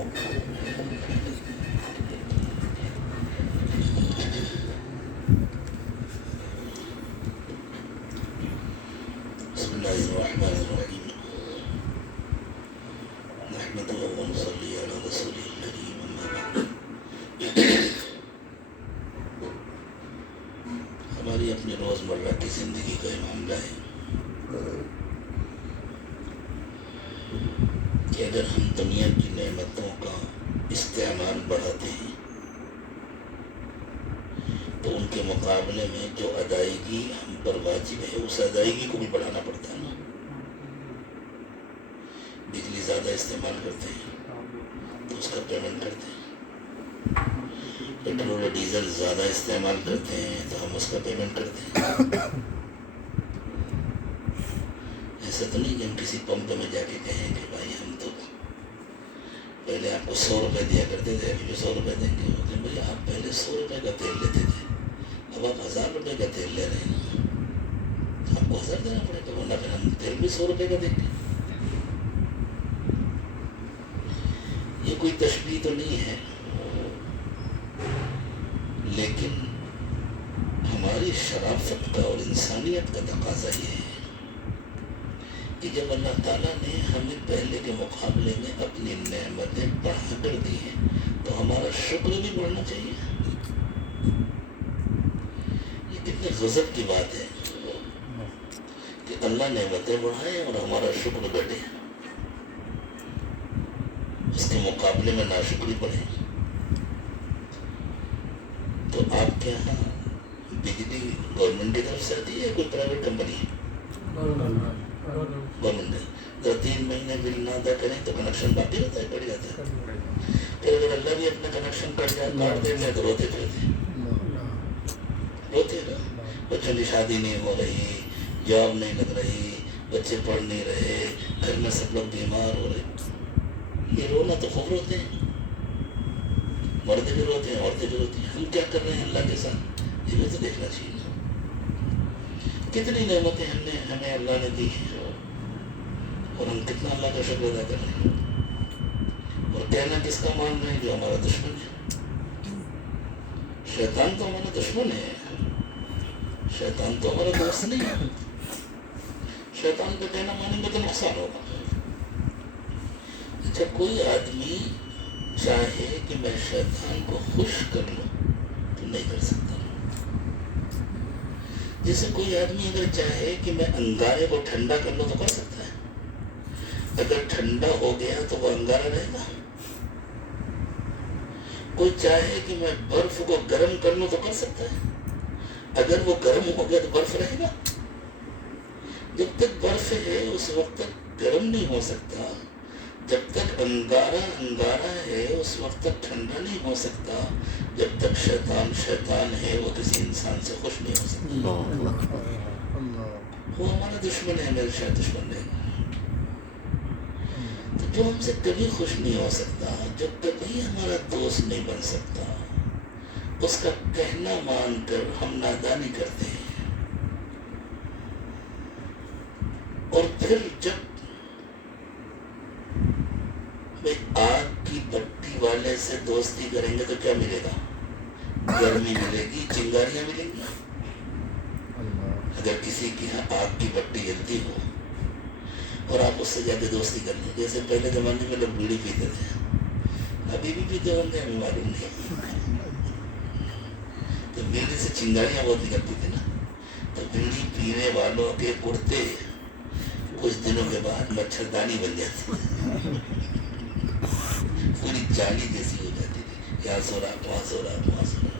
بسم اللہ الرحمن الرحیم نحمده ونصلی علی رسوله الکریم اما بعد. ہماری اپنی روزمرہ کی زندگی کا یہ معاملہ ہے کہ اگر ہم دنیا کی نعمتوں کا استعمال بڑھاتے ہیں تو ان کے مقابلے میں جو ادائیگی ہم پر واجب ہے اس ادائیگی کو بھی بڑھانا پڑتا ہے نا. بجلی زیادہ استعمال کرتے ہیں تو اس کا پیمنٹ کرتے ہیں. پیٹرول اور ڈیزل زیادہ استعمال کرتے ہیں تو ہم اس کا پیمنٹ کرتے ہیں. ایسا تو نہیں کہ ہم کسی پمپ میں جا کے کہیں کہ بھائی ہم تو پہلے آپ کو 100 روپے دیا کرتے تھے ابھی بھی 100 روپے دیں گے. بھائی آپ پہلے 100 روپے کا تیل لیتے تھے اب آپ 1000 روپے کا تیل لے رہے ہیں آپ کو 1000 دینا پڑے گا ورنہ پھر ہم تیل بھی 100 روپے کا دیں گے. یہ کوئی تشبیہ تو نہیں ہے لیکن ہماری شرافت کا اور انسانیت کا تقاضا یہ ہے کہ جب اللہ تعالیٰ نے ہمیں پہلے کے مقابلے میں اپنی نعمتیں بڑھا کر دی ہیں تو ہمارا شکر بھی بڑھنا چاہیے. یہ کتنے غضب کی بات ہے کہ اللہ نعمتیں بڑھائے اور ہمارا شکر گھٹے, اس کے مقابلے میں ناشکری بڑھے. تو آپ کے یہاں بجلی گورنمنٹ کی طرف سے آتی ہے کوئی پرائیویٹ کمپنی ہے؟ گورنمنٹ ہے. اگر 3 مہینے بل نہ ادا کریں تو کنیکشن باقی رہتا ہے, کٹ جاتا ہے. پھر اگر اللہ بھی اپنا کنیکشن کٹ دے میں تو روتے پھرتے روتے نا. بچوں کی شادی نہیں ہو رہی, جاب نہیں لگ رہی, بچے پڑھ نہیں رہے, گھر میں سب لوگ بیمار ہو رہے. یہ رونا تو خوب روتے ہیں, مرد بھی روتے ہیں عورتیں بھی روتی ہیں. ہم کیا کر رہے ہیں اللہ کے ساتھ یہ بھی تو دیکھنا چاہیے. کتنی نعمتیں ہمیں اللہ نے دی ہیں اور ہم کتنا اللہ کا شکر ادا کر رہے ہیں. اور کہنا کس کا مان رہے ہیں؟ جو ہمارا دشمن ہے. شیطان تو ہمارا دشمن ہے, شیطان تو ہمارا دوست نہیں ہے. شیطان کا کہنا مانیں گے تو نقصان ہوگا. اچھا کوئی آدمی چاہے کہ میں شیطان کو خوش کر لوں تو نہیں کر سکتا. جیسے کوئی آدمی اگر چاہے کہ میں انگارے کو ٹھنڈا کر لوں تو کر سکتا ہے. اگر ٹھنڈا ہو گیا تو وہ انگارہ رہے گا. کوئی چاہے کہ میں برف کو گرم کر لوں تو کر سکتا ہے. اگر وہ گرم ہو گیا تو برف رہے گا. جب تک برف ہے اس وقت تک گرم نہیں ہو سکتا. جب تک انگارہ ہے اس وقت تک ٹھنڈا نہیں ہو سکتا. جب تک شیطان شیطان ہے وہ کسی انسان سے خوش نہیں ہو سکتا. وہ ہمارا دشمن ہے, میرے شاید دشمن ہے. تو جو ہم سے کبھی خوش نہیں ہو سکتا, جو کبھی ہمارا دوست نہیں بن سکتا, اس کا کہنا مان کر ہم نادانی کرتے ہیں. اور پھر جب آگ کی بتی والے سے دوستی کریں گے تو کیا ملے گا؟ گرمی ملے گی, چنگاریاں ملیں گی. اگر کسی کی یہاں آگ کی بتی جلتی ہو اور آپ اس سے جا کے دوستی کر لیں, جیسے پہلے زمانے میں لوگ بیڑی پیتے تھے, ابھی بھی پیتے ہوں گے, ہمیں معلوم نہیں. تو بیڑی سے چنگاریاں بہت نکلتی تھی نا. تو بیڑی پینے والوں کے کرتے کچھ دنوں کے بعد مچھردانی بن جاتی تھی, پوری جالی جیسی ہو جاتی تھی. یہاں سو رہا, وہاں سو رہا, وہاں سو رہا.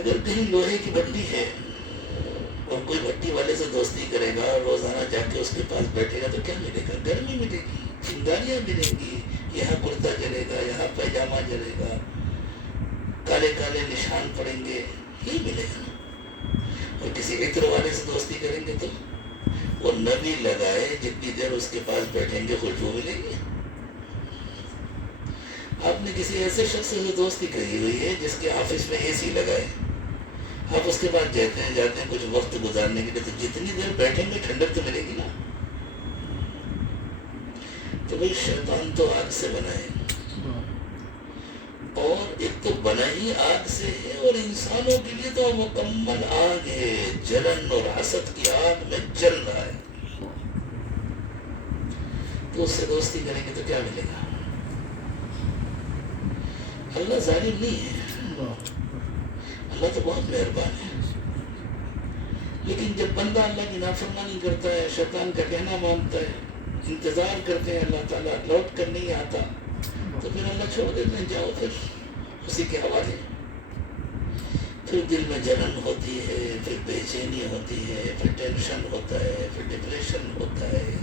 اگر کہیں لوہے کی بٹی ہے اور کوئی بٹی والے سے دوستی کرے گا اور روزانہ جا کے اس کے پاس بیٹھے گا تو کیا ملے گا؟ گرمی ملے گی, چنگاریاں ملیں گی. یہاں کرتا جلے گا, یہاں پیجامہ جلے گا, کالے کالے نشان پڑیں گے, یہی ملے گا. اور کسی عطر والے سے دوستی کریں گے تو وہ نبی لگائے جتنی دیر اس کے پاس بیٹھیں گے خوشبو ملے گی. آپ نے کسی ایسے شخص سے دوستی کری ہوئی ہے جس کے آفس میں اے سی لگائے, آپ اس کے بعد جاتے ہیں کچھ وقت گزارنے کے لیے, تو جتنی دیر بیٹھیں گے ٹھنڈک تو ملے گی نا. تو بھائی شیطان تو آگ سے بنا ہے، اور ایک تو بنا ہی آگ سے ہے، اور انسانوں کے لیے تو مکمل آگ ہے، جلن اور حسد کی آگ میں جل رہا ہے، تو اس سے دوستی کریں گے تو کیا ملے گا؟ اللہ ظالم نہیں ہے، اللہ تو بہت مہربان ہے، لیکن جب بندہ اللہ کی نافرمانی کرتا ہے، شیطان کا کہنا مانتا ہے، انتظار کرتے ہیں اللہ تعالیٰ لوٹ کر نہیں آتا، تو پھر اللہ چھوڑ دیتے ہیں، جاؤ پھر اسی کے حوالے، پھر دل میں جلن ہوتی ہے، پھر بے چینی ہوتی ہے، پھر ٹینشن ہوتا ہے، پھر ڈپریشن ہوتا ہے،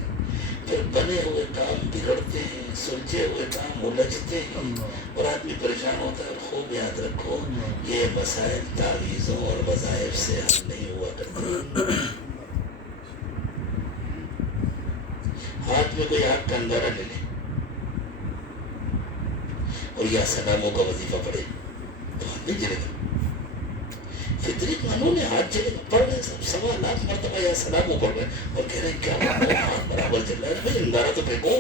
پھر بنے ہوئے کام بگڑتے ہیں، سلجھے ہوئے کام الجھتے ہیں، اور آدمی پریشان ہوتا ہے۔ اور خوب یاد رکھو، یہ مسائل تعویذوں اور وظائف سے حل نہیں ہوا کرتے۔ ہاتھ میں کوئی آگ کا انگارہ لے لے اور یا سلاموں کا وظیفہ پڑھے تو ہاتھ نہیں جلے گا، فطری قانون ہے، ہاتھ جلے گا۔ پڑھ رہے سب 1.25 مرتبہ یا سلاموں پڑھ رہے اور کہہ رہے ہیں کیا ہاتھ برابر جل رہا ہے، بھائی انگارہ تو پھینکو،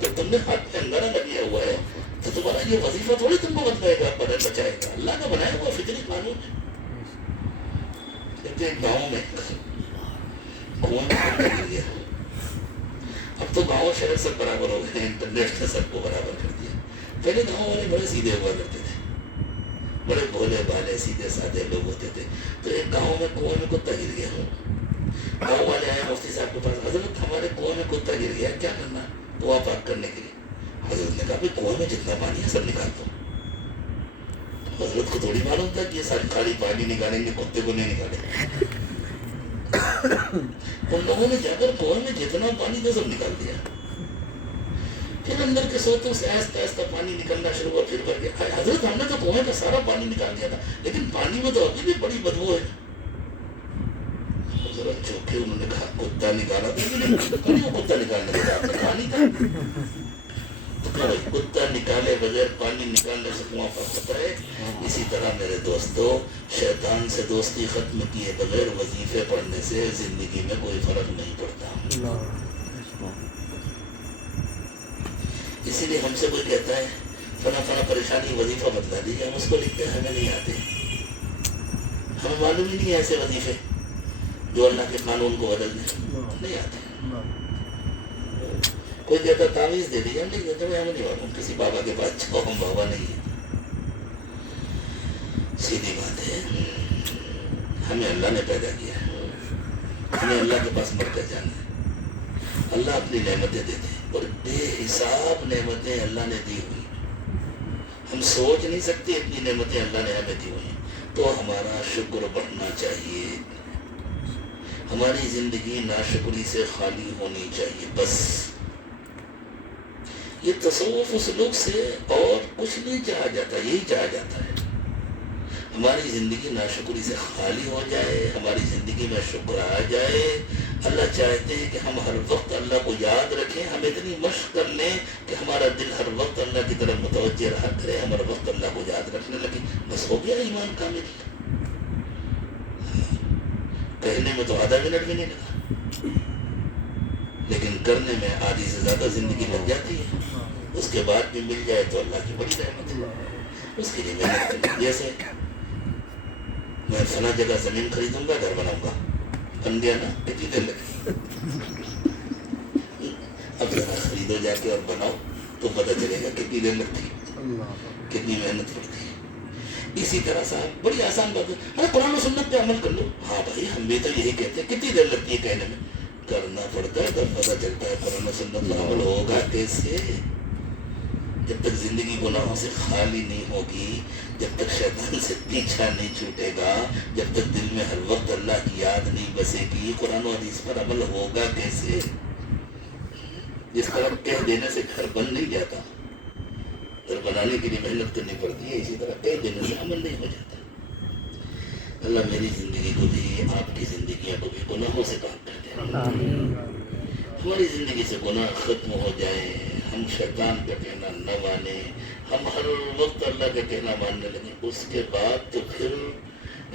جب تم نے ہاتھ میں انگارہ لگیا ہوا ہے تو تمہارا یہ وظیفہ تھوڑی تم کو بتلائے گا، بدل بچائے گا، اللہ کا بنایا ہوا فطری قانون ہے۔ کہتے ہیں گاؤں میں کنویں میں کتا گر گیا، اب تو گاؤں شہر سب برابر ہو گئے، انٹرنیٹ نے سب کو برابر کر دیا، پہلے گاؤں والے بڑے سیدھے ہوا کرتے تھے، بڑے بھولے بھالے سیدھے سادے لوگ ہوتے تھے۔ تو ایک گاؤں میں کنویں میں کتا گر گیا، گاؤں والے آئے مفتی صاحب کے پاس، حضرت ہمارے کنویں میں کتا گر گیا، کیا کرنا؟ دعا پاک کرنے کے لیے۔ حضرت نے کہا بھائی کنویں میں جتنا پانی ہے سب نکال دو۔ حضرت کو تھوڑی معلوم تھا کہ یہ ساری خالی پانی نکالیں گے، کتے کو نہیں نکالیں گے۔ ان لوگوں نے جا کر کنویں میں جتنا پانی تھا سب نکال دیا، پھر اندر کے سوتوں سے آہستہ آہستہ پانی نکلنا شروع ہوا، پھر بھر گیا۔ حضرت ہم نے تو کنویں کا سارا پانی نکال دیا تھا، لیکن پانی میں تو ابھی بھی بڑی بدبو ہے۔ حضرت چوکے انہوں نے کہا کتا نکالا تھا، وہ کتا نکالنے کے بعد پانی تھا، تو کہا کتا نکالے بغیر پانی نکالنے سے کنواں پاک ہوتا ہے۔ اسی طرح میرے دوستو، شیطان سے دوستی ختم کیے بغیر وظیفے پڑھنے سے زندگی میں کوئی فرق نہیں پڑتا۔ اسی لیے ہم سے کوئی کہتا ہے فلاں فلاں پریشانی وظیفہ بتلا دیجیے، ہم اس کو لکھتے ہیں، ہمیں نہیں آتے، ہمیں معلوم ہی نہیں ہے ایسے وظیفے جو اللہ کے قانون کو بدل دیں، نہیں آتے۔ کوئی کہتا تعویذ دے دیجیے، ہم لکھ دیتے ہیں، ہمیں نہیں معلوم، کسی بابا کے پاس جاؤ، ہم بابا نہیں ہے۔ سیدھی بات ہے، ہمیں اللہ نے پیدا کیا ہے، ہمیں اللہ کے پاس مر کر جانا ہے۔ اللہ اپنی نعمتیں دیتے ہیں، اور بے حساب نعمتیں اللہ نے دی ہوئی، ہم سوچ نہیں سکتے اتنی نعمتیں اللہ نے ہمیں دی ہوئی، تو ہمارا شکر بڑھنا چاہیے، ہماری زندگی ناشکری سے خالی ہونی چاہیے۔ بس یہ تصوف اس لوگ سے اور کچھ نہیں چاہا جاتا، یہی چاہا جاتا ہے ہماری زندگی ناشکری سے خالی ہو جائے، ہماری زندگی میں شکر آ جائے۔ اللہ چاہتے ہیں کہ ہم ہر وقت اللہ کو یاد رکھیں، ہم اتنی مشق کر لیں کہ ہمارا دل ہر وقت اللہ کی طرف متوجہ رہا کرے، ہم ہر وقت اللہ کو یاد رکھنے لگے، بس ہو گیا ایمان کامل۔ کہنے میں تو آدھا منٹ بھی نہیں لگا، لیکن کرنے میں آدھی سے زیادہ زندگی لگ جاتی ہے، اس کے بعد بھی مل جائے تو اللہ کی بڑی رحمت ہے، اس کے لیے محنت کریں۔ جیسے میں فلاں جگہ زمین خریدوں گا، گھر بناؤں گا، بن گیا نا، کتنی دیر لگی؟ اب ذرا خریدو جا کے اور بناؤ تو پتہ چلے گا کتنی دیر لگتی ہے، کتنی محنت پڑتی ہے۔ اسی طرح صاحب بڑی آسان بات ہے، ارے قرآن و سنت پہ عمل کر لو۔ ہاں بھائی، ہم بھی تو یہی کہتے ہیں، کتنی دیر لگتی ہے کہنے میں؟ کرنا پڑتا ہے تب پتہ چلتا ہے قرآن و سنت پر عمل ہوگا کیسے۔ جب تک زندگی گناہوں سے خالی نہیں ہوگی، جب تک شیطان سے پیچھا نہیں چھوٹے گا، جب تک دل میں ہر وقت اللہ کی یاد نہیں بسے گی، قرآن و حدیث پر عمل ہوگا کیسے؟ جس طرح کہہ دینے سے گھر بن نہیں جاتا، گھر بنانے کے لیے محنت کرنی پڑتی ہے، اسی طرح کہہ دینے سے عمل نہیں ہو جاتا۔ اللہ میری زندگی کو بھی، آپ کی زندگیوں کو بھی گناہوں سے پاک کر دے، ہماری زندگی سے گناہ ختم ہو جائے، ہم شیطان کا کہنا نہ مانیں، ہم ہر وقت اللہ کا کہنا ماننے لگیں، اس کے بعد تو پھر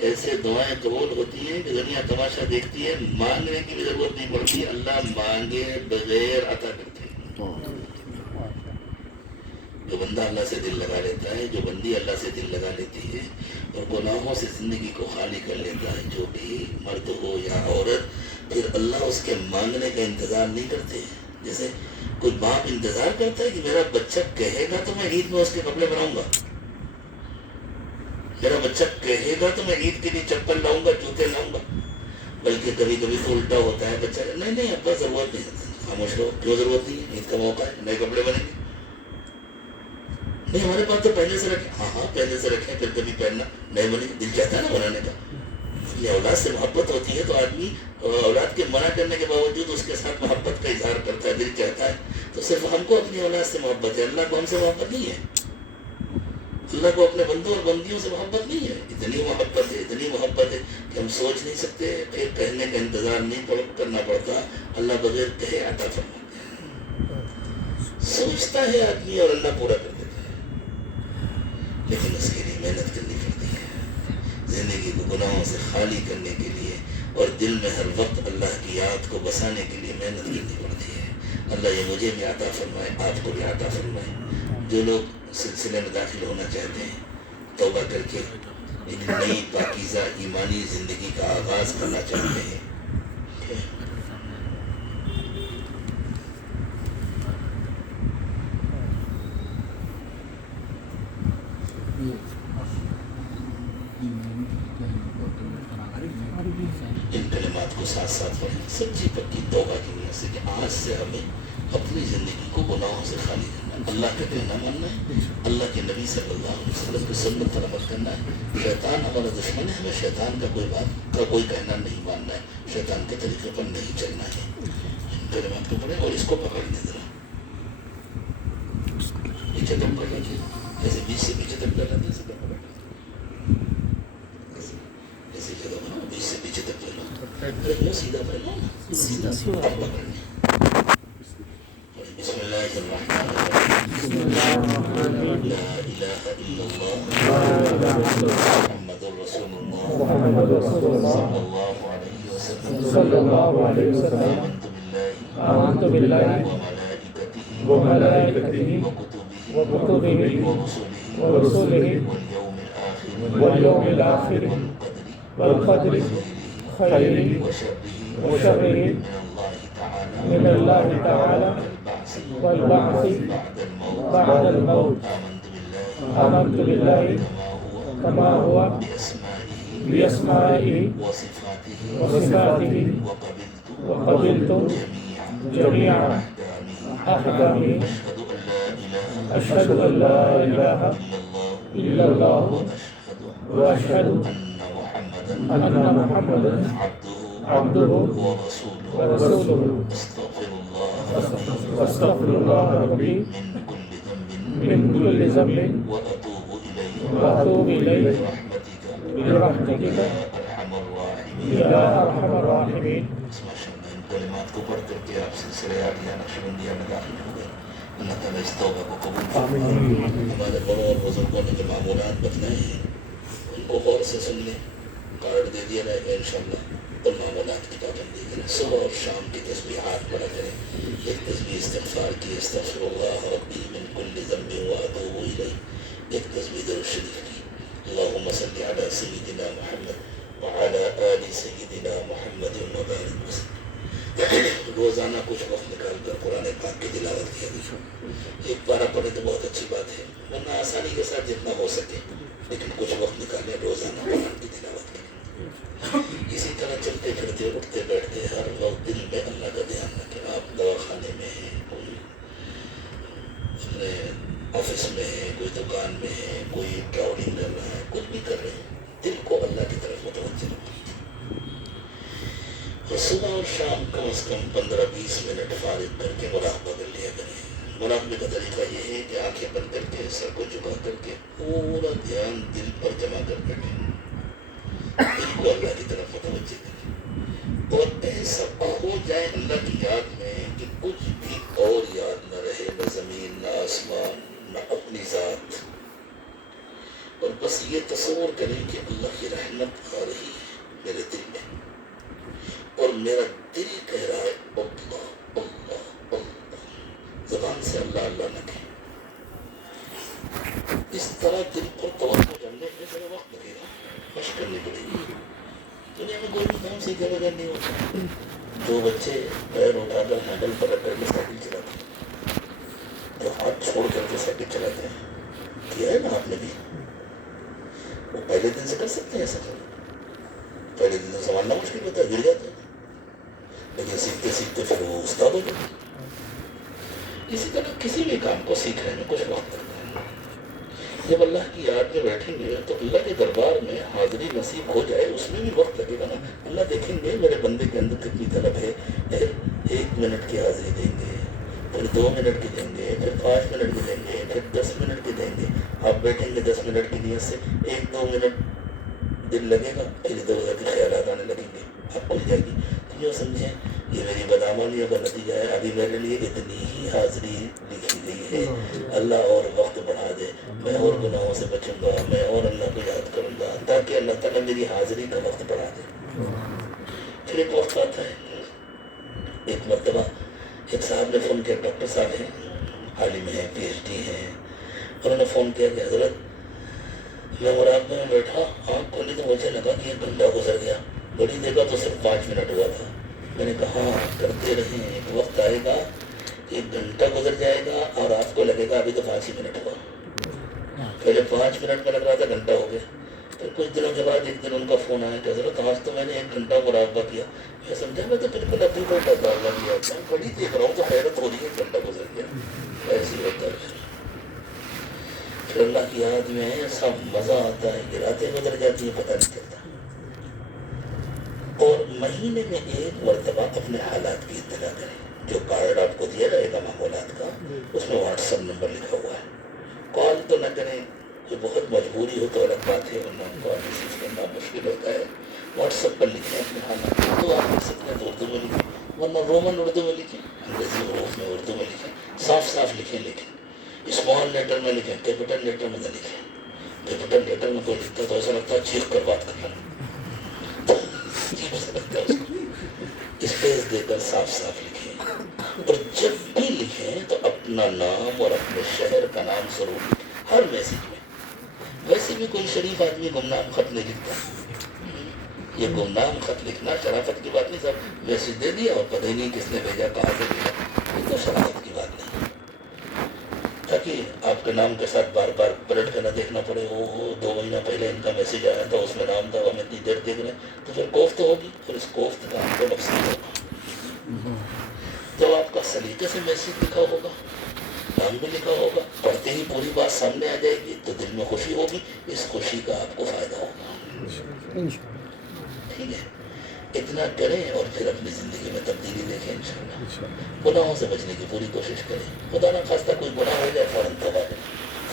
ایسے دعائیں قبول ہوتی ہیں کہ دنیا تماشا دیکھتی ہے، مانگنے کی بھی ضرورت نہیں پڑتی، اللہ مانگے بغیر عطا کرتے ہیں۔ جو بندہ اللہ سے دل لگا لیتا ہے، جو بندی اللہ سے دل لگا لیتی ہے اور گناہوں سے زندگی کو خالی کر لیتا ہے، جو بھی مرد ہو یا عورت، پھر اللہ اس کے مانگنے کا انتظار نہیں کرتے۔ جیسے کوئی باپ انتظار کرتا ہے کہ میرا بچہ کہے گا تو میں عید میں اس کے کپڑے بناؤں گا، میرا بچہ کہے گا تو میں عید کے لیے چپل لاؤں گا، جوتے لاؤں گا۔ بلکہ کبھی کبھی تو الٹا ہوتا ہے، بچہ نہیں نہیں ابا ضرورت نہیں ہے، خاموش رہو، کیوں ضرورت نہیں ہے، عید کا موقع ہے، نئے کپڑے بنیں گے۔ نہیں ہمارے پاس تو پہلے سے رکھے، ہاں پہلے سے رکھے، پھر کبھی پہننا نئے بنے، دل چاہتا ہے نا بنانے کا۔ یہ اولاد سے محبت ہوتی ہے تو آدمی اولاد کے منع کرنے کے باوجود اس کے ساتھ محبت کا اظہار کرتا ہے، دل چاہتا ہے۔ تو صرف ہم کو اپنی اولاد سے محبت ہے، اللہ کو ہم سے محبت نہیں ہے۔ اللہ کو اپنے بندوں اور بندیوں سے محبت نہیں ہے، اتنی محبت ہے، اتنی محبت ہے کہ ہم سوچ نہیں سکتے، پھر کہنے کا انتظار نہیں کرنا پڑتا، اللہ بغیر کہے عطا فرماتا ہے۔ سوچتا ہے آدمی اور اللہ پورا کر دیتا ہے، لیکن اس کے لیے محنت کرنی پڑتی ہے، زندگی کو گناہوں سے خالی کرنے کے لیے اور دل میں ہر وقت اللہ کی یاد کو بسانے کے لیے محنت کرنی پڑتی ہے۔ اللہ یہ مجھے بھی عطا فرمائے، آپ کو بھی عطا فرمائے۔ جو لوگ سلسلے میں داخل ہونا چاہتے ہیں، توبہ کر کے ایک نئی پاکیزہ ایمانی زندگی کا آغاز کرنا چاہتے ہیں، ان کلمات کو ساتھ ساتھ پڑھیں، سچی پکی توبہ کی وجہ سے کہ آج سے ہمیں اپنی زندگی کو گناہوں سے خالی کرنا ہے، اللہ کا کہنا ماننا ہے، اللہ کے نبی صلی اللہ علیہ وسلم کی سنت پر عمل کرنا ہے۔ شیطان ہمارا دشمن ہے، ہمیں شیطان کا کوئی کہنا نہیں ماننا ہے، شیطان کے طریقے پر نہیں چلنا ہے۔ ان کلمات کو پڑھیں اور اس کو پکڑ لیں، ذرا پیچھے دم کر لیجیے، جیسے بیچ سے پیچھے دم کر لیتے ہیں، ایسے جگہ بناؤ، بیچ سے پیچھے تک لے لو، سیدھا پہلو سیدھا اب پکڑ لیں۔ بسم اللہ الرحمن الرحیم، لا الہ الا اللہ محمد رسول اللہ صلی اللہ علیہ وسلم، آمنت باللہ وملائکتہ وکتبہ ورسلہ والیوم الآخر والقدر خیرہ وشرہ من اللہ تعالی والبعث بعد الموت، آمنت باللہ کما ہوا بأسمائہ وصفاتہ وقبلت جمیع احکامہ، اشہد ان لا الہ الا اللہ واشہد ان محمدا عبدہ ورسولہ، استغفر اللہ ربی من کل ذنب واتوب الیہ برحمتک یا ارحم الراحمین۔ ان کلمات کو پڑھ کر کے آپ سلسلہ عالیہ نقشبندیہ میں داخل ہو گئے۔ اللہ تعالیٰ اس توبہ کو قبول فرمائے۔ ہمارے بڑوں اور بزرگوں نے جو معمولات بتلائے ہیں ان کو غور سے سن لیں، کارڈ دے دیا جائے گا انشاءاللہ، ان معمولات کی پابندی کریں، صبح اور شام کی تسبیحات پڑھا کریں، ایک تسبیح استغفار کی، استغفر اللہ ربی من کل ذنب واتوب الیہ، ایک تسبیح درود شریف کی، اللہم صلی علی سیدنا محمد وعلی آل سیدنا محمد وبارک وسلم۔ روزانہ کچھ وقت نکال کر قرآن پاک کی تلاوت کیا گیا، ایک پارہ پڑھے تو بہت اچھی بات ہے، ورنہ آسانی کے ساتھ جتنا ہو سکے، لیکن کچھ وقت نکالیں، روزانہ قرآن کی تلاوت کریں۔ اسی طرح چلتے پھرتے اٹھتے بیٹھتے ہر وقت دل میں اللہ کا دھیان رکھیں۔ آپ دواخانے میں ہیں، کوئی اپنے آفس میں ہے، کوئی دکان میں ہے، کوئی ٹراولنگ کر رہا ہے، کچھ بھی کر رہے ہیں، دل کو اللہ کی طرف متوجہ رکھیں۔ اور صبح اور شام کم از کم 15-20 منٹ فارغ کر کے مراقبہ کر لیا کریں۔ مراقبے کا طریقہ یہ ہے کہ آنکھیں بند کر کے سر کو جھکا کر کے پورا دھیان دل پر جمع کر بیٹھیں، دل کو اللہ کی طرف متوجہ کریں، اور ایسا کھو جائے اللہ کی یاد میں کہ کچھ بھی اور یاد نہ رہے، نہ زمین، نہ آسمان، نہ اپنی ذات، اور بس یہ تصور کریں کہ اللہ کی رحمت آ رہی ہے میرے دل میں، اور میرا دل کہہ رہا ہے اللہ اللہ اللہ، زبان سے اللہ اللہ نہ کہیں، اس طرح دل پر توجہ ڈالنے میں ذرا وقت لگے گا، مشق کرنی پڑے گی۔ دنیا میں کوئی بھی کام سیکھے بغیر نہیں ہوتا۔ جو بچے پیر اٹھا کر ہینڈل پر رکھ کر کے سائیکل چلاتے ہیں، جو ہاتھ چھوڑ کر کے سائیکل چلاتے ہیں، کیا ہے نا آپ نے بھی، وہ پہلے دن سے کر سکتے ہیں ایسا کر، پہلے دن سے سنبھالنا مشکل ہوتا ہے، گر جاتے ہیں، لیکن سیکھتے سیکھتے پھر وہ استاد ہو جاتے ہیں۔ اسی طرح کسی بھی کام کو سیکھنے میں کچھ وقت لگتا ہے۔ جب اللہ کی یاد میں بیٹھیں گے تو اللہ کے دربار میں حاضری نصیب ہو جائے، اس میں بھی وقت لگے گا نا۔ اللہ دیکھیں گے میرے بندے کے اندر کتنی طلب ہے، پھر 1 منٹ کی حاضری دیں گے، پھر 2 منٹ کی دیں گے، پھر 5 منٹ کی دیں گے، پھر 10 منٹ کی دیں گے۔ آپ بیٹھیں گے 10 منٹ کی نیت سے، 1-2 منٹ دل لگے گا، پھر ادھر ادھر کے خیالات آنے لگیں گے، آپ کھل جائے گی۔ تو جو سمجھیں یہ میری بدعمالیوں کا نتیجہ ہے، ابھی میرے لیے اتنی ہی حاضری لکھی گئی ہے، اللہ اور وقت بڑھا دے، میں اور گناہوں سے بچوں گا، میں اور اللہ کو یاد کروں گا، تاکہ اللہ تعالیٰ میری حاضری کا وقت بڑھا دے۔ پھر ایک وقت آتا ہے، ایک مرتبہ ایک صاحب نے فون کیا، ڈاکٹر صاحب ہیں، عالم ہیں، PhD ہیں، انہوں نے فون کیا کہ حضرت میں مراقبے میں بیٹھا، آنکھ کھولی تو مجھے لگا کہ 1 گھنٹہ گزر گیا، گھڑی دیکھا تو صرف 5 منٹ ہوا تھا۔ میں نے کہا ہاں کرتے رہیں، ایک وقت آئے گا 1 گھنٹہ گزر جائے گا اور آپ کو لگے گا ابھی تو 5 ہی منٹ ہوا۔ پہلے 5 منٹ میں لگ رہا تھا گھنٹہ ہو گیا۔ پھر کچھ دنوں کے بعد ایک دن ان کا فون آیا کہ حضرت آج تو میں نے 1 گھنٹہ مراقبہ کیا۔ میں سمجھا میں تو بالکل ابھی کو مراقبہ کیا، میں گھڑی دیکھ رہا ہوں تو حیرت ہو رہی ہے 1 گھنٹہ گزر گیا۔ ایسی ہوتا ہے پھر اللہ کی یاد میں ایسا مزہ آتا ہے کہ راتیں گزر جاتی ہیں پتہ نہیں چلتا۔ اور مہینے میں 1 مرتبہ اپنے حالات کی اطلاع کریں۔ جو کارڈ آپ کو دیا جائے گا معمولات کا، اس میں واٹس ایپ نمبر لکھا ہوا ہے۔ کال تو نہ کریں، کوئی بہت مجبوری ہو تو الگ بات ہے، ورنہ کال ریسیو کرنا مشکل ہوتا ہے۔ واٹس ایپ پر لکھیں اپنے حالات، اردو آپ لکھ سکتے ہیں تو اردو میں لکھیں، ورنہ رومن اردو میں لکھیں، انگریزی حروف میں اردو میں لکھیں، صاف صاف لکھیں، لیکن اسمال لیٹر میں لکھیں، کیپٹل لیٹر میں نہ لکھیں۔ کیپٹل لیٹر میں کوئی لکھتا تو ایسا لگتا ہے چیخ کر بات کر رہا، اسپیس دے کر صاف صاف لکھیں، اور جب بھی لکھیں تو اپنا نام اور اپنے شہر کا نام ضرور لکھیں ہر میسج میں۔ ویسے بھی کوئی شریف آدمی گمنام خط نہیں لکھتا، یہ گمنام خط لکھنا شرافت کی بات نہیں، صاحب میسج دے دیا اور پتہ ہی نہیں کس نے بھیجا، کہاں سے بھیجا، یہ تو شرافت کی بات نہیں، تاکہ آپ کے نام کے ساتھ بار بار پلٹ کر نہ دیکھنا پڑے۔ وہ 2 مہینہ پہلے ان کا میسج آیا تھا، اس میں نام تھا، ہم اتنی دیر دیکھ رہے ہیں، تو پھر کوفت ہوگی، اور اس کوفت کا آپ کو نقصان ہوگا۔ جب آپ کا سلیقے سے میسج لکھا ہوگا، نام بھی لکھا ہوگا، پڑھتے ہی پوری بات سامنے آ جائے گی تو دل میں خوشی ہوگی، اس خوشی کا آپ کو فائدہ ہوگا۔ ٹھیک ہے، اتنا کریں اور پھر اپنی زندگی میں تبدیلی دیکھیں انشاءاللہ۔ گناہوں سے بچنے کی پوری کوشش کریں، خدا نہ خواستہ کوئی گناہ ہو جائے فوراً توبہ کریں،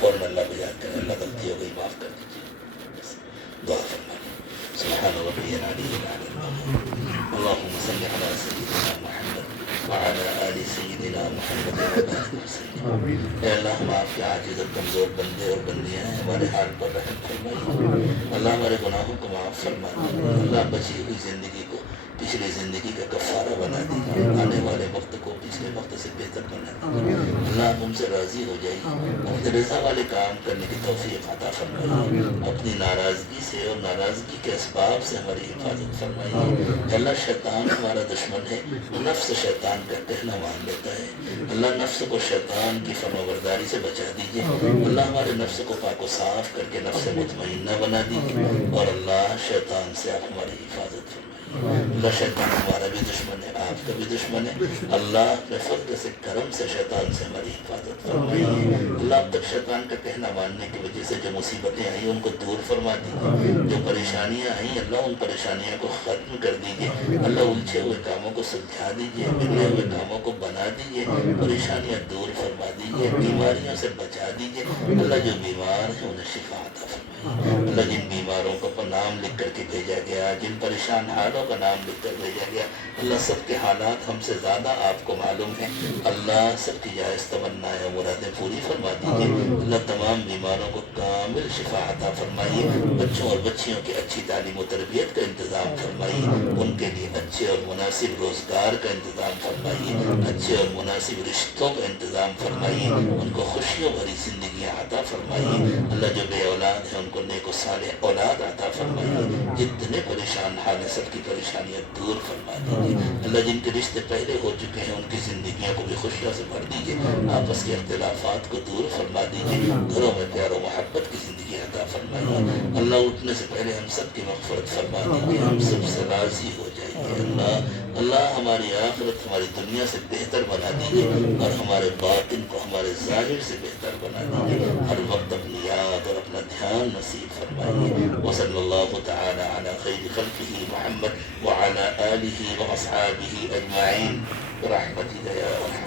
فوراً اللہ کو یاد کریں، اللہ غلطی ہو گئی معاف کر دیجیے، بس دعا فرمائیں۔ سبحان ربی العلی العظیم، اللہم صل علی سیدنا محمد وعلی آل سیدنا محمد وبارک وسلم۔ اے اللہ ہم آپ کے عاجز اور کمزور بندے اور بندیاں ہیں، ہمارے حال پر رحم فرمائیے، اللہ ہمارے گناہوں کو معاف فرمائیے، اللہ بچی ہوئی زندگی کو پچھلی زندگی کا کفارہ بنا دیجیے، آنے والے وقت کو پچھلے وقت سے بہتر بنا دیجیے، اللہ آپ ہم سے راضی ہو جائیے، اپنے رضا والے کام کرنے کی توفیق عطا فرمائیے، اپنی ناراضگی سے اور ناراضگی کے اسباب سے ہماری حفاظت فرمائیے۔ اللہ شیطان ہمارا دشمن ہے، نفس شیطان کا کہنا مان لیتا ہے، اللہ نفس کو شیطان کی فرمانبرداری سے بچا دیجیے، اللہ ہمارے نفس کو پاک و صاف کر کے نفس مطمئنہ بنا دیجیے، اور اللہ شیطان سے آپ ہماری حفاظت فرمائیے۔ اللہ شیطان ہمارا بھی دشمن ہے، آپ کا بھی دشمن ہے، اللہ اپنے فضل سے کرم سے شیطان سے ہماری حفاظت فرمائیے۔ اللہ اب تک شیطان کا کہنا ماننے کی وجہ سے جو مصیبتیں آئیں ان کو دور فرما دیجیے، جو پریشانیاں آئیں اللہ ان پریشانیوں کو ختم کر دیجیے، اللہ الجھے ہوئے کاموں کو سلجھا دیجیے، بگڑے ہوئے کاموں کو بنا دیجیے، پریشانیاں دور فرما دیجیے، بیماریوں سے بچا دیجیے، اللہ جو بیمار ہیں انہیں شفا عطا فرمائیے، اللہ جن بیماروں کو نام لکھ کر کے بھیجا گیا، جن پریشان حالوں کا نام لکھ کر بھیجا گیا، اللہ سب کے کے حالات ہم سے زیادہ آپ کو معلوم ہیں. اللہ سب کی جائز تمنا ہے مرادیں پوری فرما دیجیے. اللہ تمام بیماروں کو کامل شفا عطا فرمائیے. بچوں اور بچیوں کی اچھی تعلیم و تربیت کا انتظام فرمائیے. ان کے لیے اچھے اور مناسب روزگار کا انتظام فرمائیے. اچھے اور مناسب رشتوں کا انتظام فرمائیے. ان کو خوشیوں بھری زندگیاں عطا فرمائیے. اللہ جو بے اولاد ہیں ان کو نیک و صالح اولاد عطا فرمائیے. جتنے پریشان حال ہیں سب کی پریشانیاں دور فرما دیجیے. اللہ جن کے رشتے پہلے ہو چکے ہیں ان کی زندگیوں کو بھی خوشیوں سے بھر دیجیے. آپس کے اختلافات کو دور فرما دیجیے. گھروں میں پیار و محبت کی زندگی عطا فرمائیے. اللہ اٹھنے سے پہلے ہم سب کی مغفرت فرما دیجیے. ہم سب سے راضی ہو جائیے. اللہ ہماری آخرت ہماری دنیا سے بہتر بنا دیجیے اور ہمارے باطن کو ہمارے ظاہر سے بہتر بنا دیجیے. ہر وقت اپنی یاد اور اپنا دھیان نصیب فرمائیے. وصلی اللہ تعالی علی خیر خلقہ محمد وعلی آلہ واصحابہ اجمعین برحمتک یا ارحم